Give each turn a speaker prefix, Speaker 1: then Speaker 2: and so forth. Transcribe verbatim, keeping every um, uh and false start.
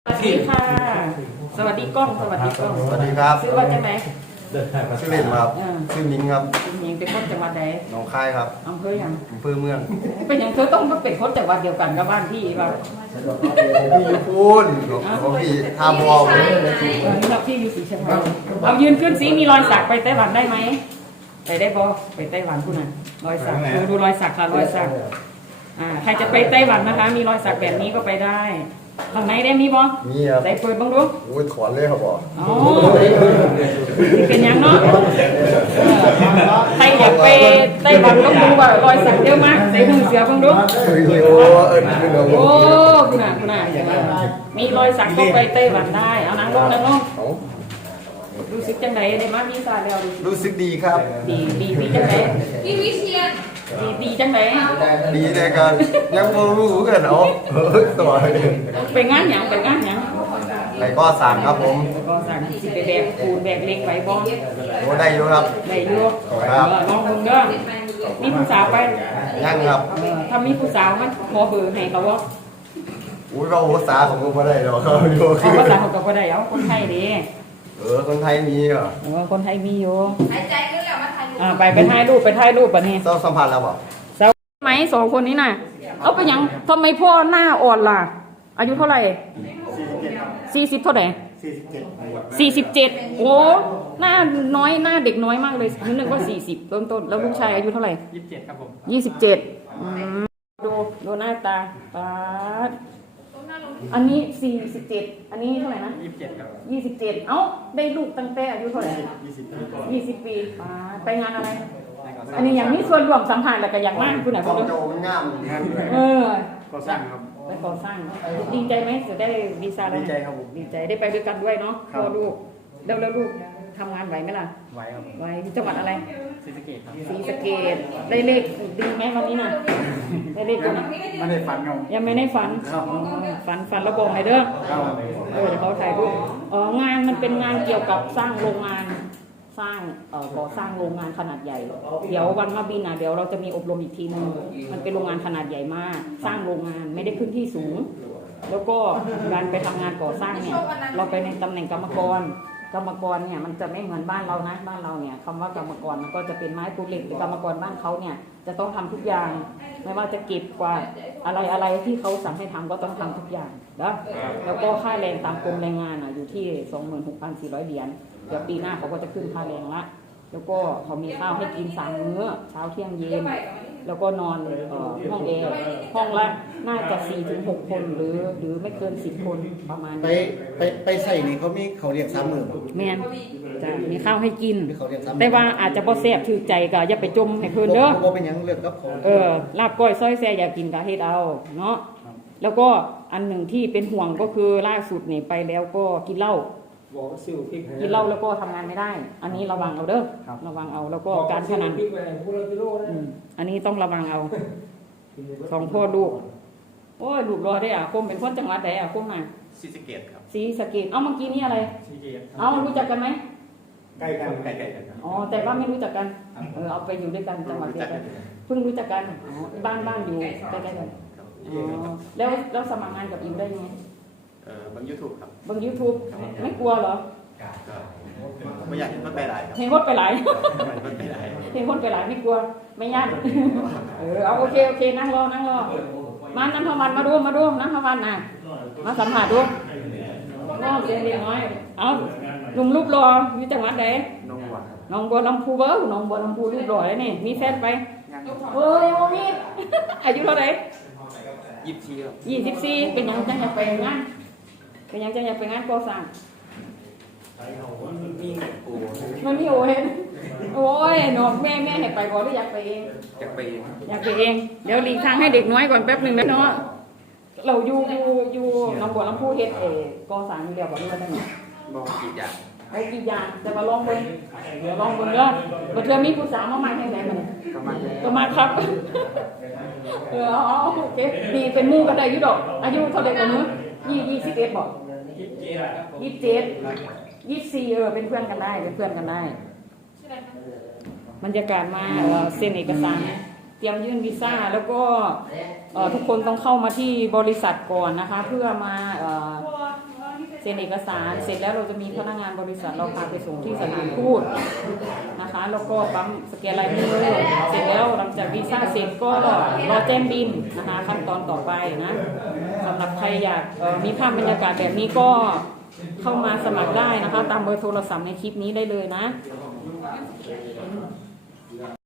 Speaker 1: สวัสดีค่ะ สวัสดีกล้อง สวัสดีกล้อง
Speaker 2: สวัสดีครับ
Speaker 1: ชื่อว่าจังไหน
Speaker 2: ชื่อเล่นครับ
Speaker 1: อ่า
Speaker 2: ชื่อนิ้งครับ
Speaker 1: เป็นหยังเป็นคนจังหวัดใด
Speaker 2: หนองคายครับ
Speaker 1: อำเภอหยัง
Speaker 2: อำเภอเมือง
Speaker 1: เป็นหยังเธอต้องมาเป็นคนจังหวัดเดียวกันกับบ้านพี่ป่ะ
Speaker 2: ผมพี่ยูพูนผมพี่ท่าบอล
Speaker 1: เออนี่เราพี่อยู่สีเชียงใหม่เอายืนขึ้นสีมีรอยสักไปไต้หวันได้ไหมไปได้บ่ไปไต้หวันคุณน่ะรอยสักดูดูรอยสักค่ะรอยสักอ่าใครจะไปไต้หวันนะคะ มีรอยสักแบบนี้ก็ไปได้ข้างในได้มีบ่
Speaker 2: มีครับ
Speaker 1: ใส่เปิดบ้างดู
Speaker 2: โอ้ยถอนเลยครับบอ
Speaker 1: อ๋อเป็นหยังเนาะเออใครอยากไปไต้หวันต้องดูว่ารอยสักเยอะมากใส่หุ่นเสือบ้างดู
Speaker 2: เฮ้ยโอ้เอิญเป็นเรา
Speaker 1: โอ้คุณน่ะคุณน่ะมีรอยสักก็ไปไต้หวันได้เอานั่งลงนั่งลงรู้สึกจังไดได้มาวีซ่าแล้ว
Speaker 2: รู้สึกดีครับ
Speaker 1: ดีดีดีจังได
Speaker 3: พี่วิเชียร
Speaker 1: ดีดีจังได
Speaker 2: ดีในการยังไม่รู้กันเอาเฮ้ยสวย
Speaker 1: ไปงานหยังไปงานหยัง
Speaker 2: ไหนก็สั่งครับผม
Speaker 1: ก็สั่งสิไปแบกปูนแบกเหล็กไว้บ่
Speaker 2: โอ้ได้อยู่ครับ
Speaker 1: ได้อยู่เออน้องมึงเด้อมีผู้สาวไป
Speaker 2: ยังครับ
Speaker 1: เออถ้ามีผู้สาวมันขอเบอร์ให้เขาบ่
Speaker 2: อุ้ยเราภาษาของผมไม่ได้หรอกครับโย
Speaker 1: เอาภาษาของก็บ่ได้เอาคนไทยเด้
Speaker 2: เออคนไทยมีเหรอ
Speaker 1: เออคนไทยมีอยู่
Speaker 3: หายใจเรื่องแล้วมาถ่ายรูป
Speaker 1: อ่าไปไปถ่ายรูปไปถ่ายรูปบัดนี้
Speaker 2: เจ้าสัมผัสแล้วบอก
Speaker 1: สาวไหมสองคนนี้น่ะเอาไปหยังทำไมพ่อหน้าอ่อนล่ะ อายุเท่าไหร่สี่สิบเท่าไหร่สี่สิบเจ็ดโอ้หน้าน้อยหน้าเด็กน้อยมากเลยนึกว่าสี่สิบต้นต้นแล้วลูกชายอายุเท่าไหร่ยี่สิบเจ็ดครับผมยี่สิบเจ็ดดูดูหน้าตาปาดอันนี้สี่สิบเจ็ดอันนี้เท่าไหร่นะยี่สิบเจ็ดครับยี่สิบเจ็ดเอ้าได้ลูกตั้งแต่อายุเท่าไหร่ยี่สิบยี่สิบปีปาดไปงานอะไรอันนี้อย่างนี้ส่วนรวมสัมพันธ์แล้วก็อย่างมากคุณไหน
Speaker 2: ก
Speaker 1: พู
Speaker 2: อ
Speaker 1: ด
Speaker 2: ง
Speaker 1: ดู
Speaker 2: โจมันงาม
Speaker 1: เออ
Speaker 4: ก่อสร้างครับ
Speaker 1: ไปก่อสร้างดีใจไหมจะได้วีซ่าแล้ว
Speaker 4: ดีใจครับผม
Speaker 1: ดีใจได้ไปด้วยกันด้วยเนาะ
Speaker 4: ครับ
Speaker 1: พ่อลูกแล้วแล้วลูกทำงานไหวไหมล่ะ
Speaker 4: ไว้ครับ
Speaker 1: ไหวจังหวัดอะไร
Speaker 4: ศรีสะเกษครับ
Speaker 1: ศรีสะเกษได้เลขดีไหมวันนี้น่ะได้เลขตัวนี้
Speaker 4: ไม่ได้ฟันครับ
Speaker 1: ยังไม่ได้ฝัน
Speaker 4: ครับ
Speaker 1: อ๋อฝันฝันแล้วบอกให้เด้อ
Speaker 4: ครับ
Speaker 1: เออเดี๋ยวเขาถ่ายรูปอ๋องานมันเป็นงานเกี่ยวกับสร้างโรงงานสร้างเอ่อก่อสร้างโรงงานขนาดใหญ่ เดี๋ยววันมาบินอ่ะเดี๋ยวเราจะมีอบรมอีกทีนึงมันเป็นโรงงานขนาดใหญ่มาก สร้างโรงงานไม่ได้ขึ้นที่สูง แล้วก็การไปทำงานก่อสร้างเนี่ยเราไปในตำแหน่งกรรมกร กรรมกรเนี่ยมันจะไม่เหมือนบ้านเรานะบ้านเราเนี่ยคำว่ากรรมกรมันก็จะเป็นไม้ปูเหล็กแต่กรรมกรบ้านเขาเนี่ยจะต้องทำทุกอย่าง ไม่ว่าจะเก็บกวาดอะไรอะไรที่เขาสั่งให้ทำก็ต้องทำทุกอย่างนะแล้วก็ค่าแรงตามกรมแรงงานอ่ะอยู่ที่ สองหมื่นหกพันสี่ร้อย เหรียญเดี๋ยวปีหน้าเขาก็จะขึ้นค่าแรงละแล้วก็เขามีข้าวให้กินสามมื้อเช้าเที่ยงเย็นแล้วก็นอนเอ่อห้องแอร์ห้องละน่าจะ สี่ถึงหก คนหรือหรือไม่เกินสิบคนประมาณ
Speaker 4: ไป
Speaker 1: นี้
Speaker 4: ไปไปใส่นี่เขามีเขาเรียกสามหมื่น
Speaker 1: แมนจะมีข้าวให้กิน
Speaker 4: มีเขาเรียกสามหมื่น
Speaker 1: แต่ว่าอาจจะบ่แซ่บถือใจก็อย่าไปจมให้เพิ่นเด้อ
Speaker 4: บ่เป็นหยังเรื่องกับเขา
Speaker 1: เออลาบก้อยซอยแซ่อยากกินก็เฮ็ดเอาเนาะแล้วก็อันหนึ่งที่เป็นห่วงก็คือล่าสุดนี่ไปแล้วก็กินเหล้ากินเหล้าแล้วก็ทำงานไม่ได้ อันนี้ระวังเอาเด้อระวังเอาแล้วก็การพนันอืมอันนี้ต้องระวังเอาสองพ่อลูกโอ้ยลูกรอได้อ่ะคมเป็นคนจังหวัดไหนอ่ะคมมา
Speaker 5: ศรีสะเกษครับ
Speaker 1: ศรีสะเกษเอ้าเมื่อกี้นี่อะไร
Speaker 4: ศรีสะเกษ
Speaker 1: เอ้ารู้จักกันไหม
Speaker 4: ใกล้กัน
Speaker 5: ใกล้ๆกันครับ
Speaker 1: อ๋อแต่ว่าไม่รู้จักกันเออเอาไปอยู่ด้วยกันจังหวัดเดียวกันเพิ่งรู้จักกันอ๋อบ้านบ้านอยู่ใกล้ๆกันอ๋อแล้วแล้วสมัครงานกับอิวได้ยังไง
Speaker 5: เอ่อบางยูทูบครับ
Speaker 1: บาง YouTube ไม่กลัวเหรอ
Speaker 5: ก็ไม่อยากเห็นต้นไปหลายครับ
Speaker 1: เห็นคนไปหลาย
Speaker 5: ไม่อยากเห็นต้นไปหลาย
Speaker 1: เห็นคนไปหลายไม่กลัวไม่ยากเออเอาโอเคโอเคนั่งรอนั่งรอมานันทวันมาดูมาดูนันทวันน่ะมาสัมผัสดูน้องเรียนเรียนน้อยเอาหนุ่มรูปรออยู่จังหวัดไหน
Speaker 5: น้องหวานครับ
Speaker 1: น้องบัวลำพูเบ้อน้องบัวลำพูรูปรอเลยนี่มีแฟนไปเฮ้ยโอ้นี่ อายุเท่าไหร่
Speaker 5: ยิบชีครับ
Speaker 1: ยี่สิบสี่เป็นยังจังอยากไปงานเป็นยังจังอยากไปงานก่อสร้าง
Speaker 5: มีกู
Speaker 1: มันมีโอเห็นโอ้ยน้องแม่แม่ให้ไปก่อนหรืออยากไปเอง
Speaker 5: จะไป
Speaker 1: อยากไปเอง เดี๋ยวหลีกทางให้เด็กน้อยก่อนแป๊บหนึ่งนะเนาะ เราอยู่อยู่อยู่ลำบัวลำพูเฮ็ดเอก่อสร้างอยู่เดียวกับนี่ว่าจังไง
Speaker 5: บอกกี่อย่าง
Speaker 1: ไอ้กี่อย่างจะมาลองเบิ่งเดี๋ยวลองเบิ่งเด้อบ่เทื่อมีผู้สาวมาใหม่ให้ไหนมัน
Speaker 5: ประมาณนี้
Speaker 1: ก็มาครับ เออเอาโอเคดีเป็นหมู่กันได้อยู่ดอก อายุเท่าใดกันเนาะยี่ยี่สิบเอ็ดบ่ยี่สิบเจ็ดยี่สิบสี่เออเป็นเพื่อนกันได้เป็นเพื่อนกันได้
Speaker 3: ชื่ออะไรคะ
Speaker 1: บรรยากาศมาเอ่อเซ็นเอกสารเตรียมยื่นวีซ่าแล้วก็เอ่อทุกคนต้องเข้ามาที่บริษัทก่อนนะคะ เพื่อมาเอ่อ
Speaker 3: บัวหนู
Speaker 1: เซ็นเอกสารเสร็จแล้วเราจะมีพนักงานบริษัทเราพาไปส่งที่สถานทูตนะคะแล้วก็ปั๊มสแกนลายมือเสร็จแล้วหลังจากวีซ่าเสร็จก็รอแจ้งบินนะคะขั้นตอนต่อไปนะสำหรับใครอยากเอ่อมีภาพบรรยากาศแบบนี้ก็เข้ามาสมัครได้นะคะตามเบอร์โทรศัพท์ในคลิปนี้ได้เลยนะ